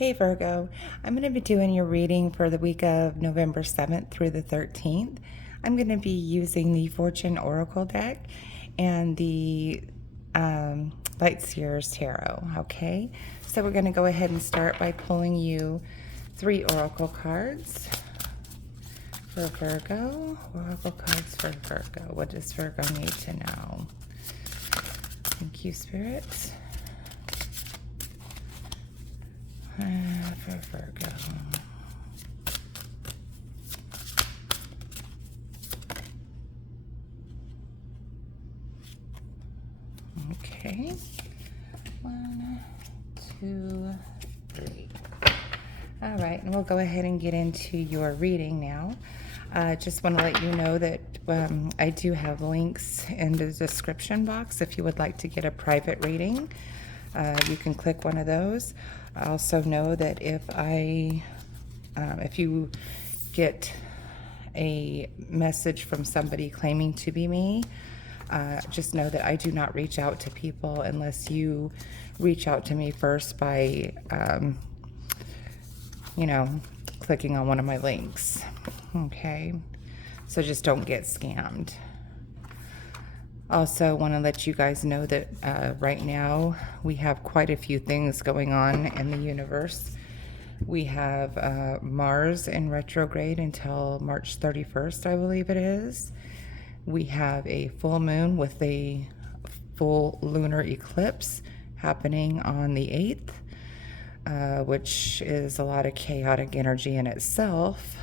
Hey Virgo, I'm going to be doing your reading for the week of November 7th through the 13th. I'm going to be using the Fortune Oracle deck and the Light Seers Tarot, okay? So we're going to go ahead and start by pulling you 3 Oracle cards for Virgo. Oracle cards for Virgo. What does Virgo need to know? Thank you, Spirit. For Virgo. Okay. 1, 2, 3. All right, and we'll go ahead and get into your reading now. Just want to let you know that I do have links in the description box if you would like to get a private reading. You can click one of those. Also know that if you get a message from somebody claiming to be me, just know that I do not reach out to people unless you reach out to me first by, clicking on one of my links. Okay, so just don't get scammed. Also want to let you guys know that right now we have quite a few things going on in the universe. We have Mars in retrograde until March 31st, I believe it is. We have a full moon with a full lunar eclipse happening on the 8th, which is a lot of chaotic energy in itself.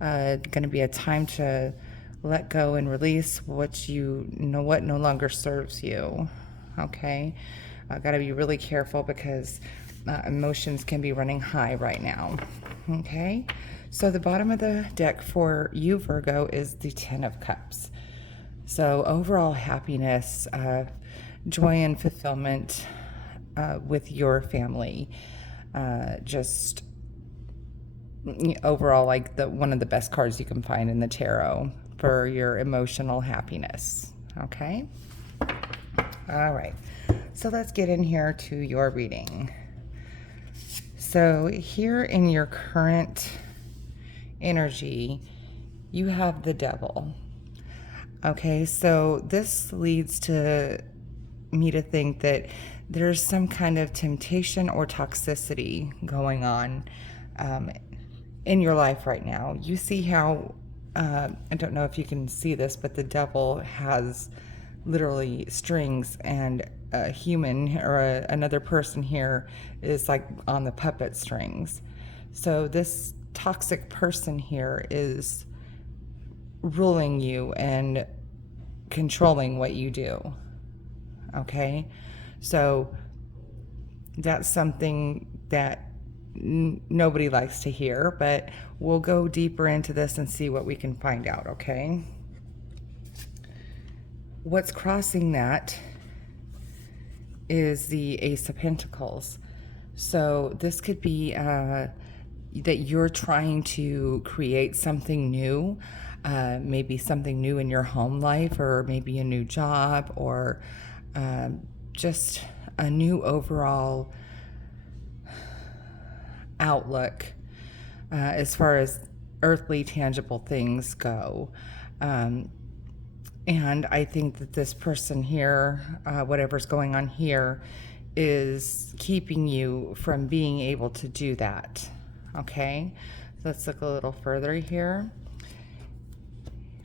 Going to be a time to let go and release what no longer serves you. Okay, got to be really careful because emotions can be running high right now. Okay, so the bottom of the deck for you, Virgo, is the 10 of Cups. So overall happiness, joy and fulfillment with your family. Just overall, like one of the best cards you can find in the tarot for your emotional happiness. Okay, all right, so let's get in here to your reading. So here in your current energy, you have the Devil. Okay, so this leads to me to think that there's some kind of temptation or toxicity going on in your life right now. You see how I don't know if you can see this, but the Devil has literally strings, and a human or another person here is like on the puppet strings. So this toxic person here is ruling you and controlling what you do. Okay, so that's something that nobody likes to hear, but we'll go deeper into this and see what we can find out. Okay, what's crossing that is the Ace of Pentacles. So this could be that you're trying to create something new, maybe something new in your home life, or maybe a new job, or just a new overall outlook as far as earthly tangible things go. And I think that this person here, whatever's going on here, is keeping you from being able to do that. Okay, let's look a little further here.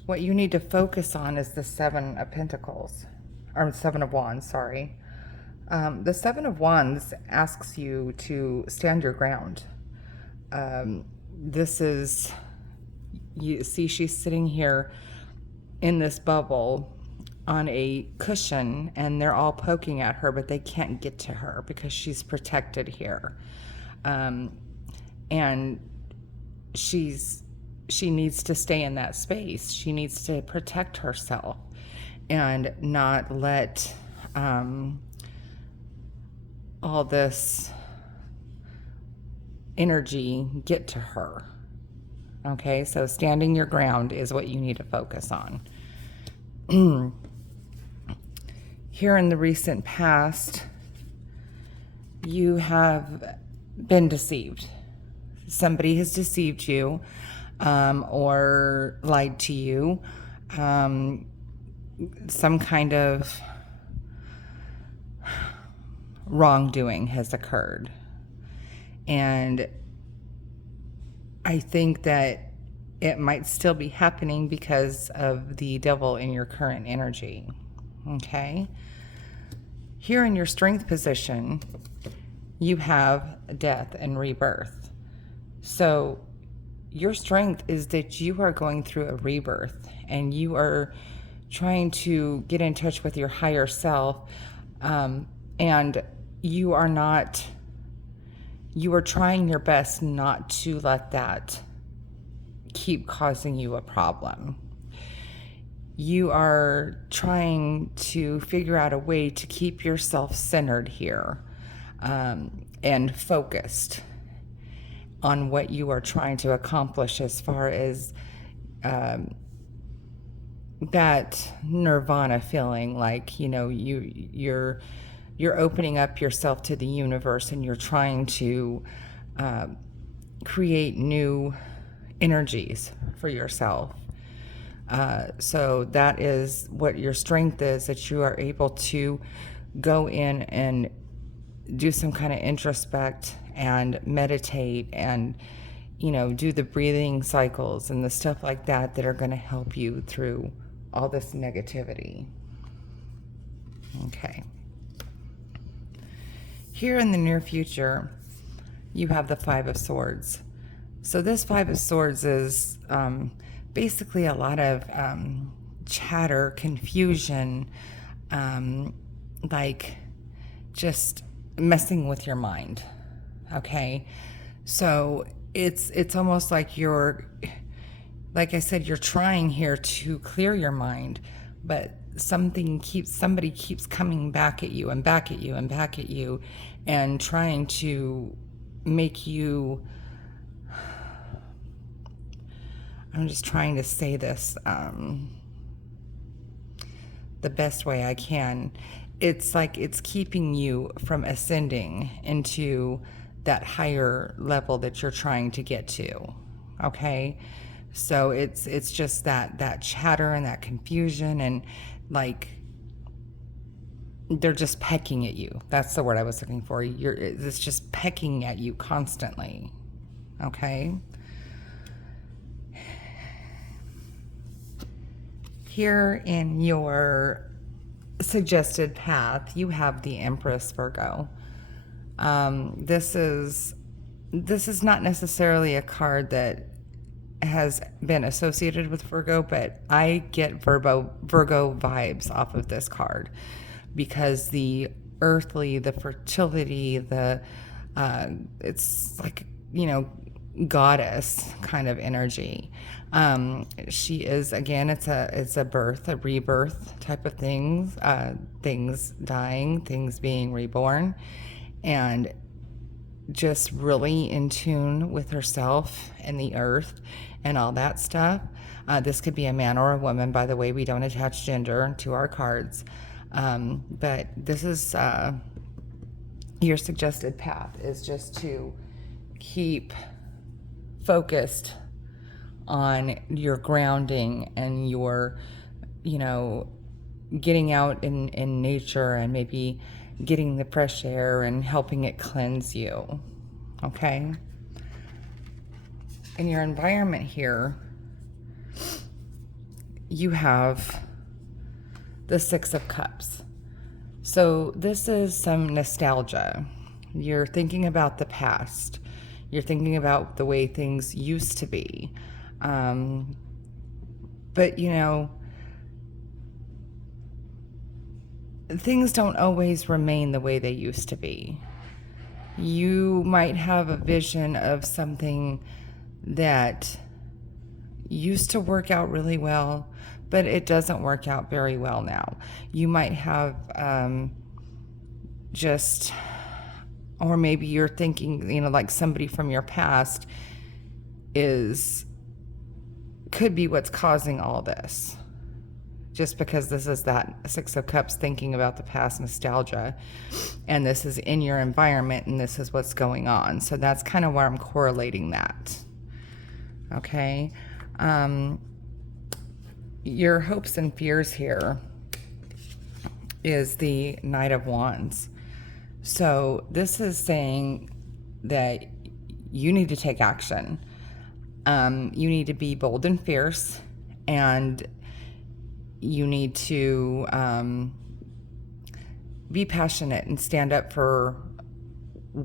What you need to focus on is the 7 of Pentacles, or 7 of Wands, sorry. The 7 of Wands asks you to stand your ground. This is, you see, she's sitting here in this bubble on a cushion, and they're all poking at her, but they can't get to her because she's protected here. And she needs to stay in that space. She needs to protect herself and not let all this energy get to her. Okay, so standing your ground is what you need to focus on. Here in the recent past, you have been deceived. Somebody has deceived you, or lied to you. Some kind of wrongdoing has occurred. And I think that it might still be happening because of the devil in your current energy. Okay? Here in your strength position, you have death and rebirth. So your strength is that you are going through a rebirth and you are trying to get in touch with your higher self, and you are trying your best not to let that keep causing you a problem. You are trying to figure out a way to keep yourself centered here, and focused on what you are trying to accomplish as far as that nirvana feeling, like, you're opening up yourself to the universe and you're trying to create new energies for yourself. So that is what your strength is, that you are able to go in and do some kind of introspect and meditate and, do the breathing cycles and the stuff like that are going to help you through all this negativity. Okay. Here in the near future, you have the Five of Swords. So this Five of Swords is basically a lot of chatter, confusion, like just messing with your mind. Okay, so it's almost like like I said, you're trying here to clear your mind, but somebody keeps coming back at you and back at you and back at you, and trying to make you. I'm just trying to say this the best way I can. It's like it's keeping you from ascending into that higher level that you're trying to get to. Okay? So it's just that chatter and that confusion, and like they're just pecking at you. That's the word I was looking for. It's just pecking at you constantly. Okay? Here in your suggested path, you have the Empress, Virgo. This is not necessarily a card that has been associated with Virgo, but I get Virgo vibes off of this card, because the earthly, the fertility, it's like, goddess kind of energy. She is, again, it's a birth, a rebirth type of things, things dying, things being reborn, and just really in tune with herself and the earth and all that stuff. This could be a man or a woman, by the way. We don't attach gender to our cards. But this is your suggested path, is just to keep focused on your grounding and your, getting out in nature and maybe getting the fresh air and helping it cleanse you. Okay? In your environment here, you have the Six of Cups. So this is some nostalgia. You're thinking about the past. You're thinking about the way things used to be. But, things don't always remain the way they used to be. You might have a vision of something that used to work out really well, but it doesn't work out very well now. You might have or maybe you're thinking, like somebody from your past could be what's causing all this. just because this is that Six of Cups thinking about the past, nostalgia, and this is in your environment and this is what's going on. So that's kind of where I'm correlating that. Okay. Your hopes and fears here is the Knight of Wands. So this is saying that you need to take action. You need to be bold and fierce, and you need to be passionate and stand up for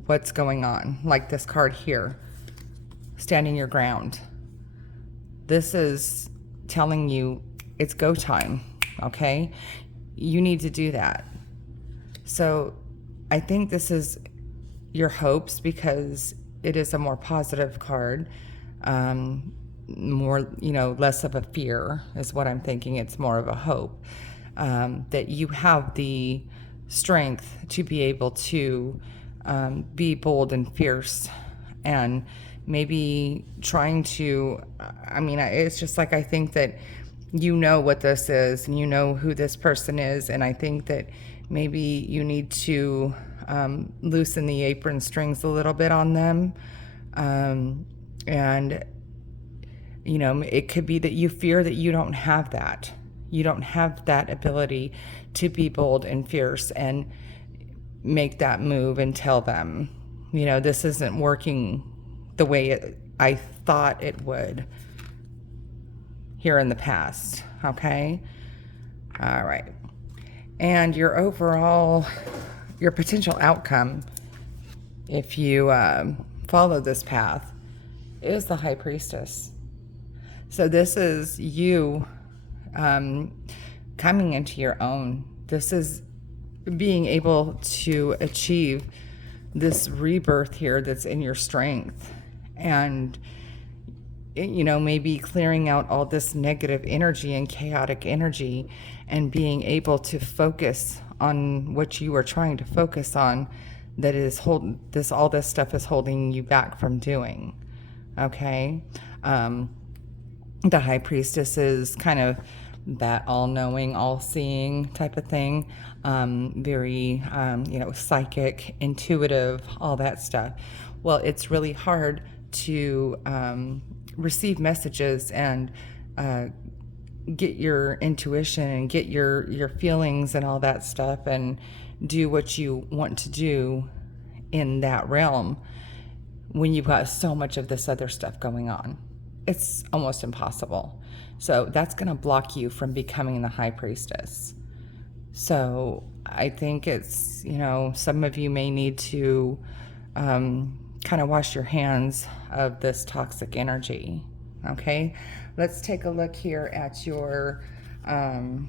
what's going on. Like this card here, standing your ground. This is telling you it's go time, okay? You need to do that. So I think this is your hopes because it is a more positive card. More, less of a fear is what I'm thinking. It's more of a hope that you have the strength to be able to be bold and fierce, and maybe trying to, it's just like, I think that you know what this is and you know who this person is, and I think that maybe you need to loosen the apron strings a little bit on them, and it could be that you fear that you don't have that. You don't have that ability to be bold and fierce and make that move and tell them, this isn't working the way I thought it would here in the past. Okay? All right. And your potential outcome, if you follow this path, is the High Priestess. So this is you coming into your own. This is being able to achieve this rebirth here that's in your strength, and maybe clearing out all this negative energy and chaotic energy, and being able to focus on what you are trying to focus on, that is all this stuff is holding you back from doing. Okay. The High Priestess is kind of that all-knowing, all-seeing type of thing. Very, psychic, intuitive, all that stuff. Well, it's really hard to receive messages and get your intuition and get your feelings and all that stuff and do what you want to do in that realm when you've got so much of this other stuff going on. It's almost impossible. So that's going to block you from becoming the High Priestess. So I think it's, some of you may need to kind of wash your hands of this toxic energy. Okay, let's take a look here at your, and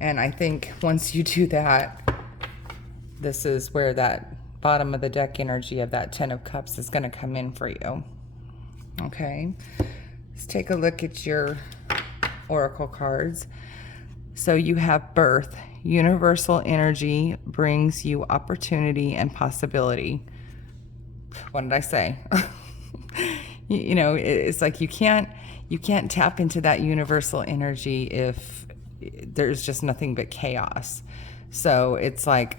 I think once you do that, this is where that bottom of the deck energy of that Ten of Cups is going to come in for you. Okay, let's take a look at your oracle cards. So you have birth. Universal energy brings you opportunity and possibility. What did I say? It's like you can't tap into that universal energy if there's just nothing but chaos. So it's like,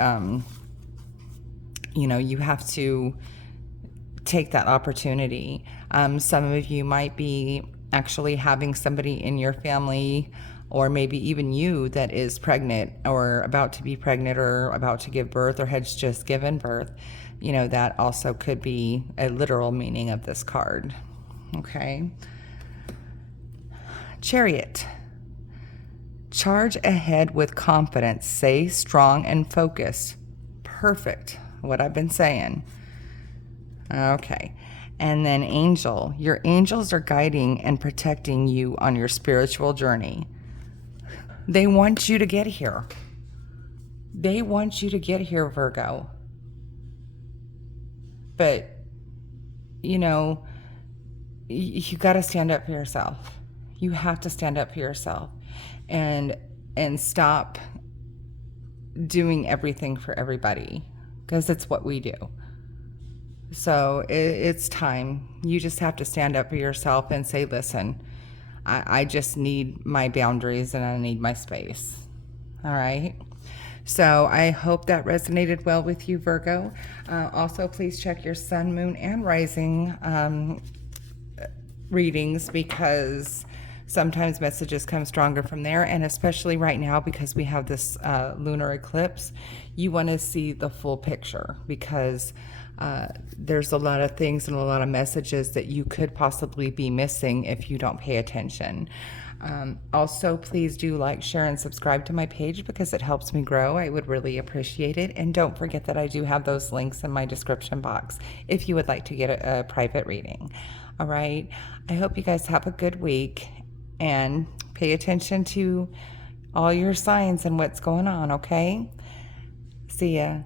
you have to take that opportunity. Some of you might be actually having somebody in your family, or maybe even you, that is pregnant or about to be pregnant or about to give birth or has just given birth. That also could be a literal meaning of this card. Okay. Chariot. Charge ahead with confidence. Stay strong and focused. Perfect. What I've been saying. Okay. And then angel. Your angels are guiding and protecting you on your spiritual journey. They want you to get here. They want you to get here, Virgo. But, you got to stand up for yourself. You have to stand up for yourself and stop doing everything for everybody, because it's what we do. So it's time. You just have to stand up for yourself and say, listen, I just need my boundaries and I need my space. All right. So I hope that resonated well with you, Virgo. Also, please check your sun, moon, and rising readings, because sometimes messages come stronger from there, and especially right now because we have this lunar eclipse, you want to see the full picture, because there's a lot of things and a lot of messages that you could possibly be missing if you don't pay attention. Also, please do like, share, and subscribe to my page because it helps me grow. I would really appreciate it. And don't forget that I do have those links in my description box if you would like to get a private reading. All right. I hope you guys have a good week and pay attention to all your signs and what's going on, okay? See ya.